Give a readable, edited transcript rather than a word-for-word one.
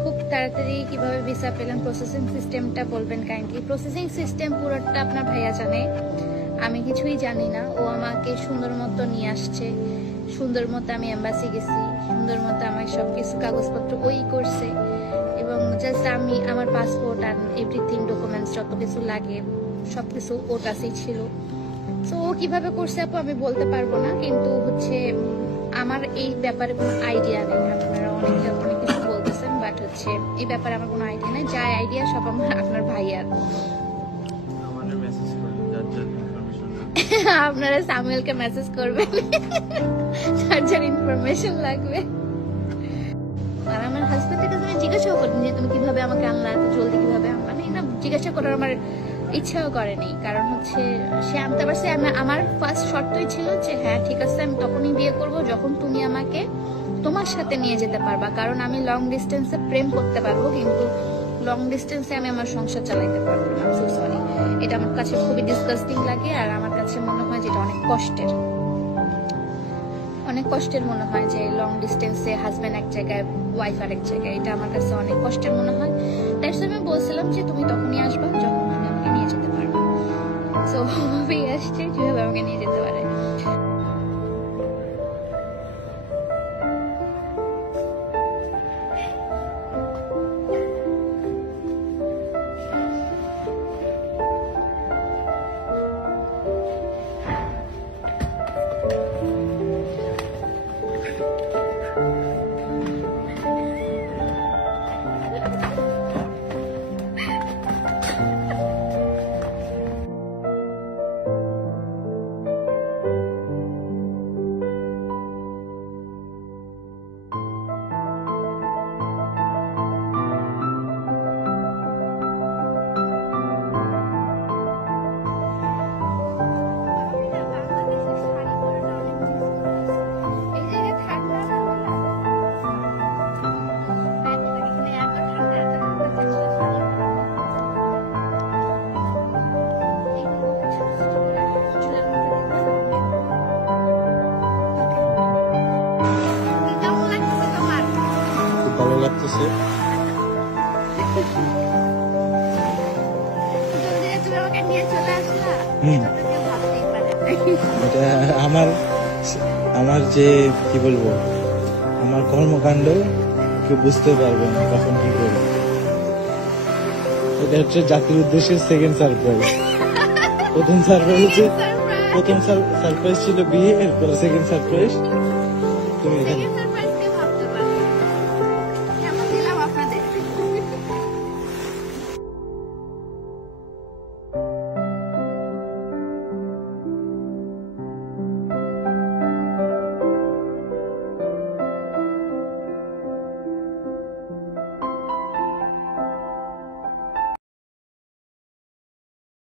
খুব তাড়াতাড়ি কিভাবে ভিসা পেলাম, প্রসেসিং সিস্টেমটা বলবেন কাইন্ডলি। প্রসেসিং সিস্টেম পুরোটা আপনার ভাইয়া জানে, আমি কিছুই জানি না। ও আমাকে সুন্দর মতো নিয়ে আসছে, সুন্দর মতো আমি এম্বাসি গেছি, সুন্দর মতো আমার সবকিছু কাগজপত্র ওই করছে, এবং জাস্ট আমি আমার পাসপোর্ট আর এভরিথিং ডকুমেন্টস যত কিছু লাগে সবকিছু ওর কাছেই ছিল। তো ও কিভাবে করছে আপু আমি বলতে পারবো না, কিন্তু হচ্ছে আমার এই ব্যাপারে কোনো আইডিয়া নেই। আপনারা অনেকে অনেক কিছু বলতেছেন, বাট হচ্ছে এই ব্যাপারে আমার কোনো আইডিয়া নেই। যা আইডিয়া সব আমার আপনার ভাইয়ার। আপনারা সামুয়েলকে মেসেজ করবেন যার যার ইনফরমেশন লাগবে। আর আমার হাজবেন্ডের কাছে আমি জিজ্ঞাসাও করিনি যে তুমি কিভাবে আমাকে আনলা, এত জলদি কিভাবে আনলা, না জিজ্ঞাসা করার আমার ইচ্ছাও করেনি। কারণ হচ্ছে সে আনতে পারছে। আমার ফার্স্ট শর্তই ছিল যে হ্যাঁ ঠিক আছে, আমি তখনই বিয়ে করব যখন তুমি আমাকে তোমার সাথে নিয়ে যেতে পারবা। কারণ আমি লং ডিস্টেন্সে প্রেম করতে পারবো, কিন্তু লং ডিস্টেন্সে আমি আমার সংসার চালাইতে পারবো না। সো সরি, এটা আমার কাছে খুবই ডিসগাস্টিং লাগে। আর আমার কাছে মনে হয় যেটা অনেক কষ্টের মনে হয় যে লং ডিস্টেন্সে হাজবেন্ড এক জায়গায় ওয়াইফ আরেক জায়গায়, এটা আমার কাছে অনেক কষ্টের মনে হয়। তাই আমি বলছিলাম যে তুমি তখনই আসবা যখন তুমি আমাকে নিয়ে যেতে পারবে। সো ওভাবেই আসছে, যেভাবে আমাকে নিয়ে যেতে পারে। ভালো লাগতেছে। আমার যে কি বলবো, আমার কর্মকাণ্ড কেউ বুঝতে পারবে না কখন কি করবো। এটা হচ্ছে জাতির উদ্দেশ্যে সেকেন্ড সারপ্রাইজ। প্রথম সারপ্রাইজ ছিল বিয়ে, এরপরে সেকেন্ড সারপ্রাইজ